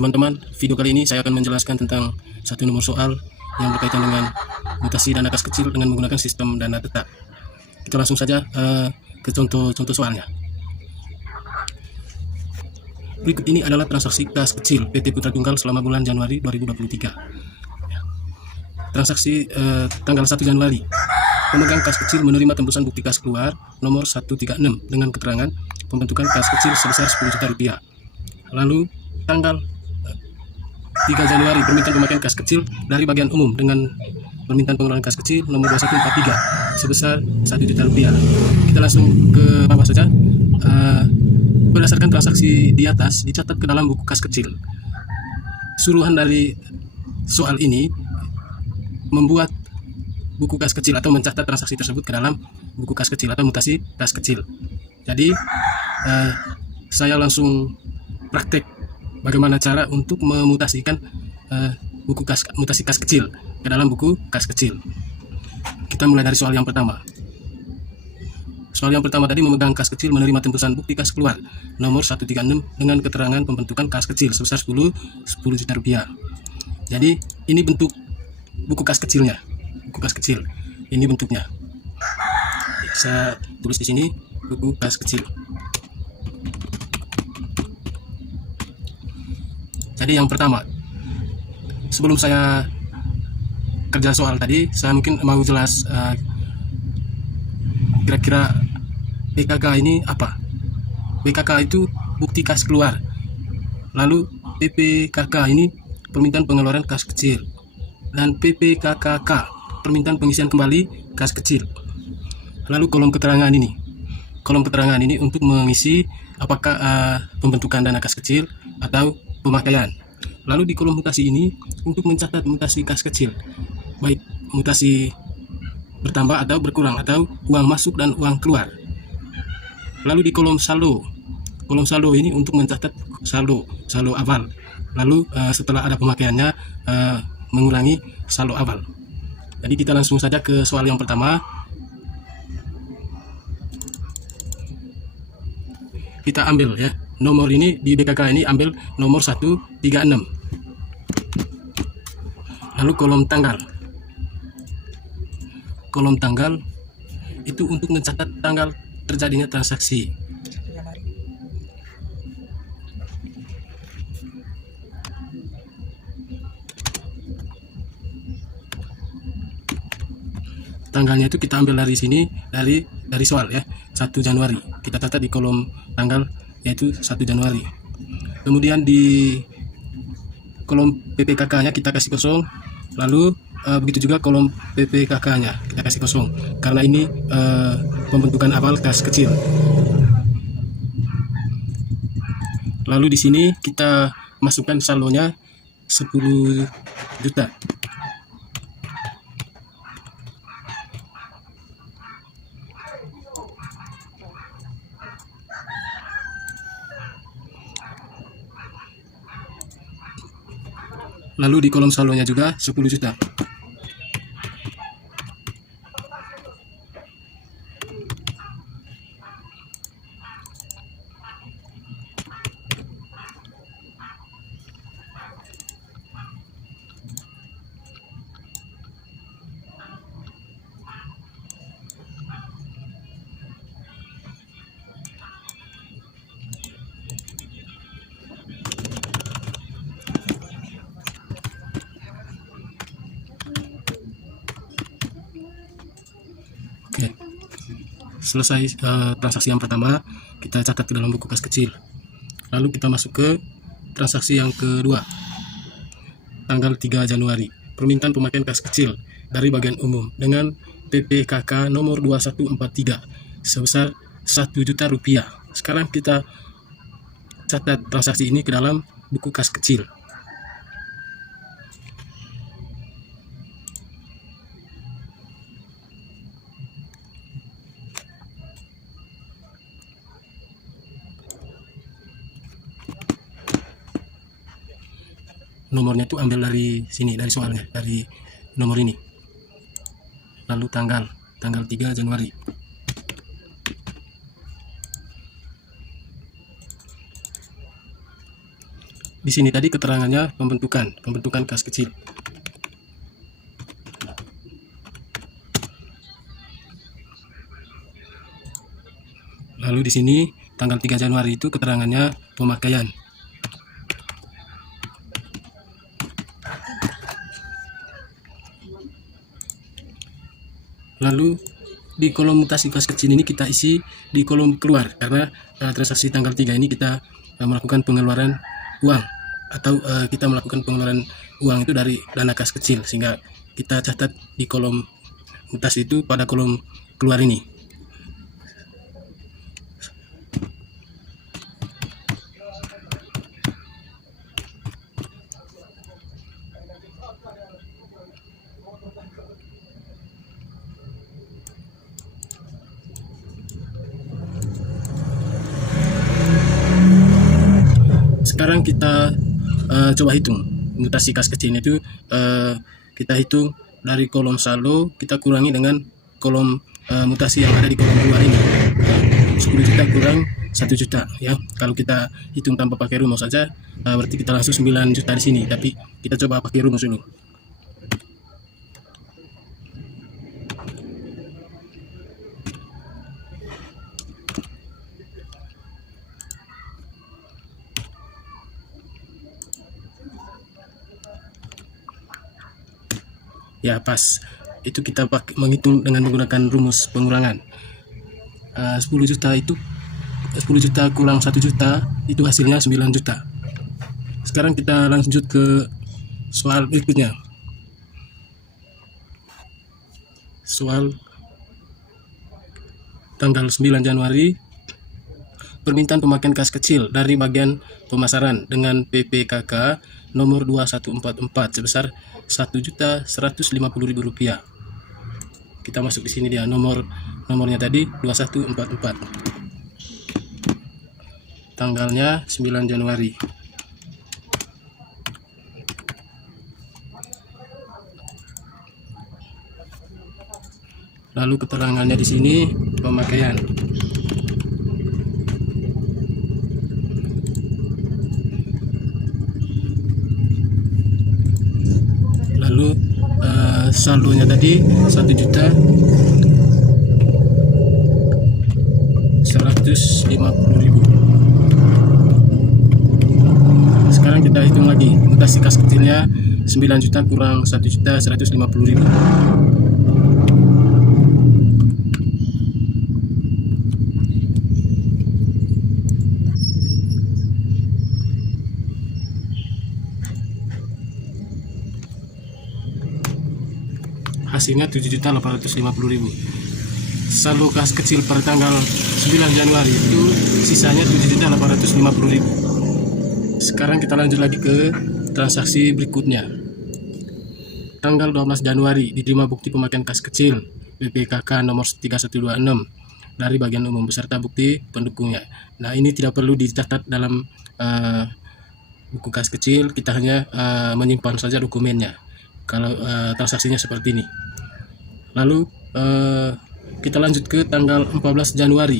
Teman-teman, video kali ini saya akan menjelaskan tentang satu nomor soal yang berkaitan dengan mutasi dana kas kecil dengan menggunakan sistem dana tetap. Kita langsung saja ke contoh soalnya. Berikut ini adalah transaksi kas kecil PT Putra Tunggal selama bulan Januari 2023. Transaksi tanggal 1 Januari. Pemegang kas kecil menerima tembusan bukti kas keluar nomor 136 dengan keterangan pembentukan kas kecil sebesar 10 juta rupiah. Lalu tanggal 3 Januari permintaan pemakaian kas kecil dari bagian umum dengan permintaan pengeluaran kas kecil nomor 2143 sebesar 1 juta rupiah. Kita langsung ke bawah saja. Berdasarkan transaksi di atas dicatat ke dalam buku kas kecil. Suruhan dari soal ini membuat buku kas kecil atau mencatat transaksi tersebut ke dalam buku kas kecil atau mutasi kas kecil. Jadi saya langsung praktek bagaimana cara untuk memutasikan mutasi kas kecil ke dalam buku kas kecil. Kita mulai dari soal yang pertama. Soal yang pertama tadi, memegang kas kecil menerima tembusan bukti kas keluar nomor 136 dengan keterangan pembentukan kas kecil sebesar 10 juta rupiah. Jadi ini bentuk buku kas kecilnya. Buku kas kecil. Ini bentuknya. Saya tulis di sini buku kas kecil. Jadi yang pertama, sebelum saya kerja soal tadi, saya mungkin mau jelas kira-kira BKK ini apa. BKK itu bukti kas keluar. Lalu PPKK ini permintaan pengeluaran kas kecil. Dan PPKKK permintaan pengisian kembali kas kecil. Lalu kolom keterangan ini. Kolom keterangan ini untuk mengisi apakah pembentukan dana kas kecil atau pemakaian. Lalu di kolom mutasi ini untuk mencatat mutasi kas kecil, baik mutasi bertambah atau berkurang atau uang masuk dan uang keluar. Lalu di kolom saldo ini untuk mencatat saldo awal. Lalu setelah ada pemakaiannya mengurangi saldo awal. Jadi kita langsung saja ke soal yang pertama. Kita ambil ya nomor ini di BKK ini, ambil nomor 136. Lalu kolom tanggal itu untuk mencatat tanggal terjadinya transaksi. Tanggalnya itu kita ambil dari sini, dari soal ya, 1 Januari. Kita catat di kolom tanggal yaitu 1 Januari. Kemudian di kolom PPKK-nya kita kasih kosong. Lalu begitu juga kolom PPKK-nya kita kasih kosong karena ini pembentukan awal kas kecil. Lalu di sini kita masukkan saldonya 10 juta. Lalu di kolom saldonya juga 10 juta. Oke. Selesai transaksi yang pertama, kita catat ke dalam buku kas kecil. Lalu kita masuk ke transaksi yang kedua. Tanggal 3 Januari, permintaan pemakaian kas kecil dari bagian umum dengan PPKK nomor 2143 sebesar 1 juta rupiah. Sekarang kita catat transaksi ini ke dalam buku kas kecil. Nomornya itu ambil dari sini, dari soalnya, dari nomor ini. Lalu tanggal 3 Januari. Di sini tadi keterangannya pembentukan kas kecil. Lalu di sini tanggal 3 Januari itu keterangannya pemakaian. Lalu di kolom mutasi kas kecil ini kita isi di kolom keluar, karena transaksi tanggal 3 ini kita melakukan pengeluaran uang, atau kita melakukan pengeluaran uang itu dari dana kas kecil, sehingga kita catat di kolom mutasi itu pada kolom keluar ini. Sekarang kita coba hitung mutasi kas kecil itu. Kita hitung dari kolom saldo, kita kurangi dengan kolom mutasi yang ada di kolom keluar ini. 10 juta kurang 1 juta ya. Kalau kita hitung tanpa pakai rumus saja, berarti kita langsung 9 juta di sini, tapi kita coba pakai rumus dulu. Ya, pas. Itu kita menghitung dengan menggunakan rumus pengurangan. 10 juta itu 10 juta kurang 1 juta itu hasilnya 9 juta. Sekarang kita lanjut ke soal berikutnya. Soal tanggal 9 Januari, permintaan pemakaian kas kecil dari bagian pemasaran dengan PPKK nomor 2144 sebesar Rp1.150.000. Kita masuk di sini dia nomornya tadi 2144. Tanggalnya 9 Januari. Lalu keterangannya di sini pemakaian. Lalu saldonya tadi 1.150.000. Sekarang kita hitung lagi mutasi kas kecilnya. 9 juta kurang 1.150.000. Hasilnya 7.850.000. Saldo kas kecil per tanggal 9 Januari itu sisanya 7.850.000. Sekarang kita lanjut lagi ke transaksi berikutnya. Tanggal 12 Januari diterima bukti pemakaian kas kecil BPKK nomor 3126 dari bagian umum beserta bukti pendukungnya. Nah, ini tidak perlu dicatat dalam buku kas kecil, kita hanya menyimpan saja dokumennya kalau transaksinya seperti ini. Lalu kita lanjut ke tanggal 14 Januari.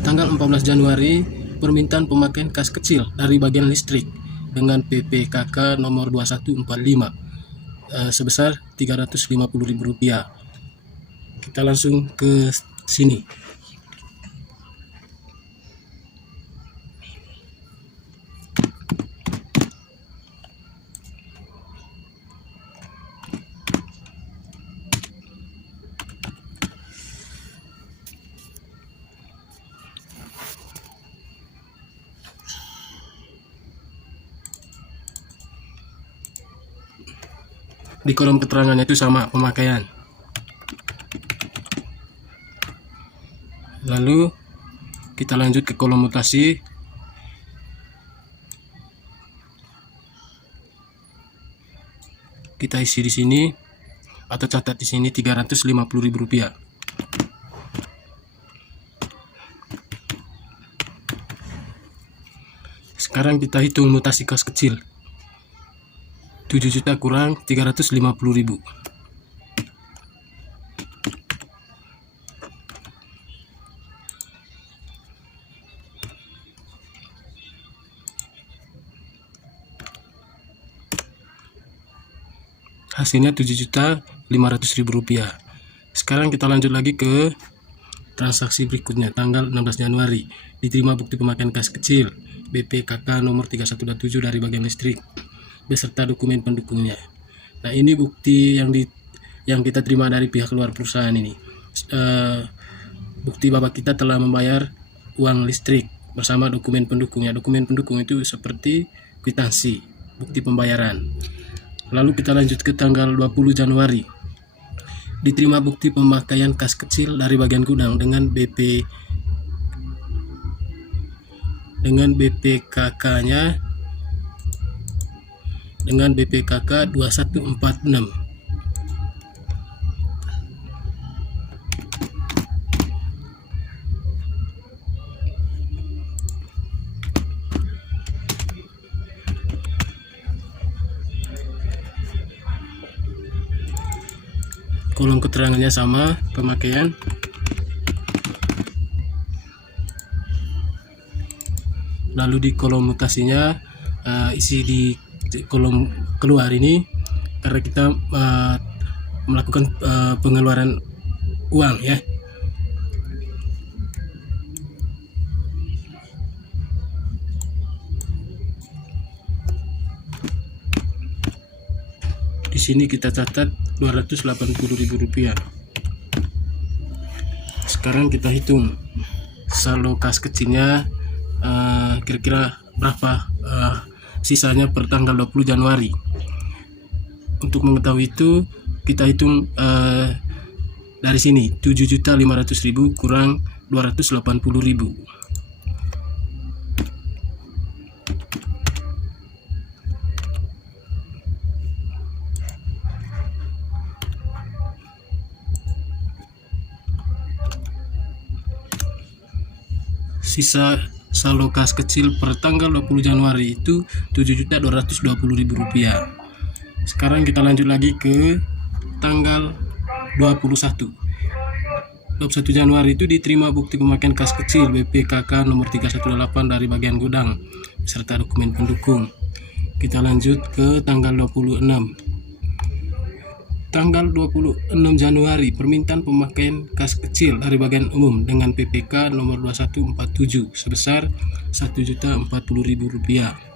Tanggal 14 Januari, permintaan pemakaian kas kecil dari bagian listrik dengan PPKK nomor 2145 sebesar Rp350.000. Kita langsung ke sini. Di kolom keterangannya itu sama pemakaian. Lalu kita lanjut ke kolom mutasi. Kita isi di sini atau catat di sini Rp350.000. Sekarang kita hitung mutasi kas kecil. 7 juta kurang 350.000. hasilnya Rp7.500.000. Sekarang kita lanjut lagi ke transaksi berikutnya. Tanggal 16 Januari diterima bukti pemakaian kas kecil BPKK nomor 3127 dari bagian listrik beserta dokumen pendukungnya. Nah, ini bukti yang kita terima dari pihak luar perusahaan ini. Bukti bahwa kita telah membayar uang listrik bersama dokumen pendukungnya. Dokumen pendukung itu seperti kwitansi, bukti pembayaran. Lalu kita lanjut ke tanggal 20 Januari. Diterima bukti pemakaian kas kecil dari bagian gudang dengan BPKK-nya dengan BPKK 2146. Kolom keterangannya sama, pemakaian. Lalu di kolom mutasinya isi di kolom keluar ini karena kita melakukan pengeluaran uang ya. Di sini kita catat Rp280.000. Sekarang kita hitung saldo kas kecilnya kira-kira berapa sisanya per tanggal 20 Januari. Untuk mengetahui itu kita hitung dari sini 7.500.000 kurang 280.000. Sisa saldo kas kecil per tanggal 20 Januari itu Rp7.220.000. Sekarang kita lanjut lagi ke tanggal 21 Januari itu diterima bukti pemakaian kas kecil BPKK nomor 318 dari bagian gudang serta dokumen pendukung. Kita lanjut ke tanggal 26 Januari, permintaan pemakaian kas kecil dari bagian umum dengan PPK nomor 2147 sebesar Rp1.040.000.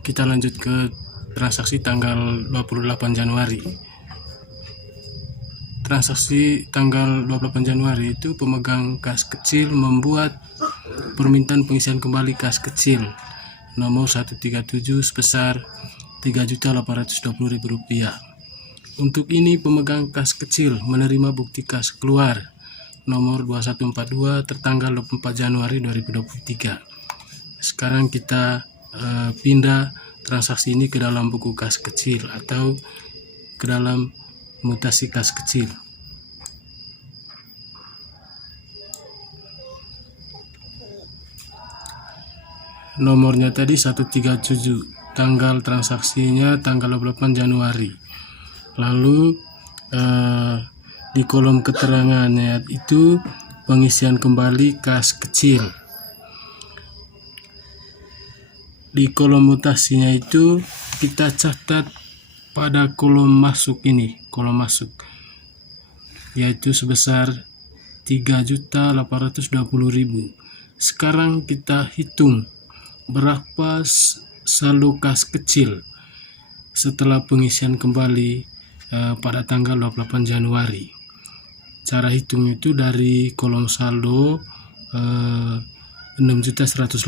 Kita lanjut ke transaksi tanggal 28 Januari. Transaksi tanggal 28 Januari itu pemegang kas kecil membuat permintaan pengisian kembali kas kecil nomor 137 sebesar Rp3.820.000. Untuk ini pemegang kas kecil menerima bukti kas keluar nomor 2142 tertanggal 24 Januari 2023. Sekarang kita pindah transaksi ini ke dalam buku kas kecil atau ke dalam mutasi kas kecil. Nomornya tadi 137, tanggal transaksinya tanggal 28 Januari. Lalu di kolom keterangannya itu pengisian kembali kas kecil. Di kolom mutasinya itu kita catat pada kolom masuk ini, kolom masuk yaitu sebesar Rp3.820.000. Sekarang kita hitung berapa saldo kas kecil setelah pengisian kembali pada tanggal 28 Januari. Cara hitung itu dari kolom saldo 6.180.000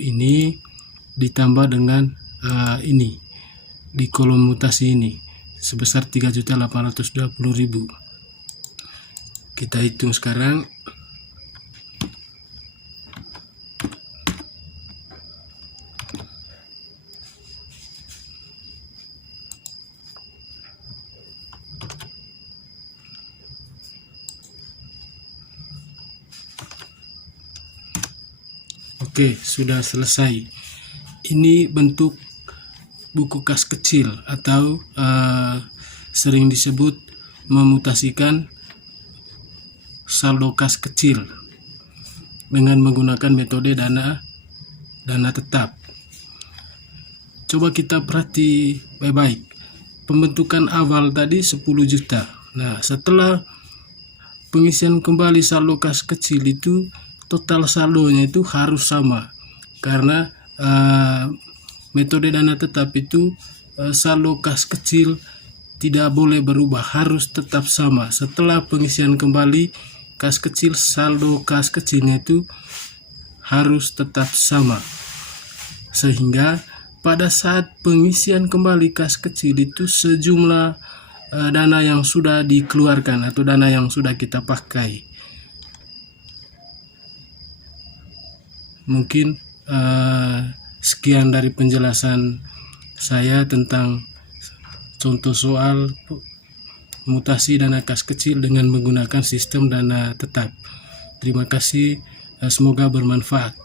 ini ditambah dengan ini di kolom mutasi ini sebesar Rp3.820.000. Kita hitung sekarang. Oke, sudah selesai. Ini bentuk buku kas kecil atau sering disebut memutasikan saldo kas kecil dengan menggunakan metode dana tetap. Coba kita perhati baik-baik. Pembentukan awal tadi 10 juta. Nah, setelah pengisian kembali saldo kas kecil itu total saldonya itu harus sama, karena metode dana tetap itu saldo kas kecil tidak boleh berubah, harus tetap sama. Setelah pengisian kembali kas kecil, saldo kas kecilnya itu harus tetap sama, sehingga pada saat pengisian kembali kas kecil itu sejumlah dana yang sudah dikeluarkan atau dana yang sudah kita pakai. Mungkin sekian dari penjelasan saya tentang contoh soal mutasi dana kas kecil dengan menggunakan sistem dana tetap. Terima kasih, semoga bermanfaat.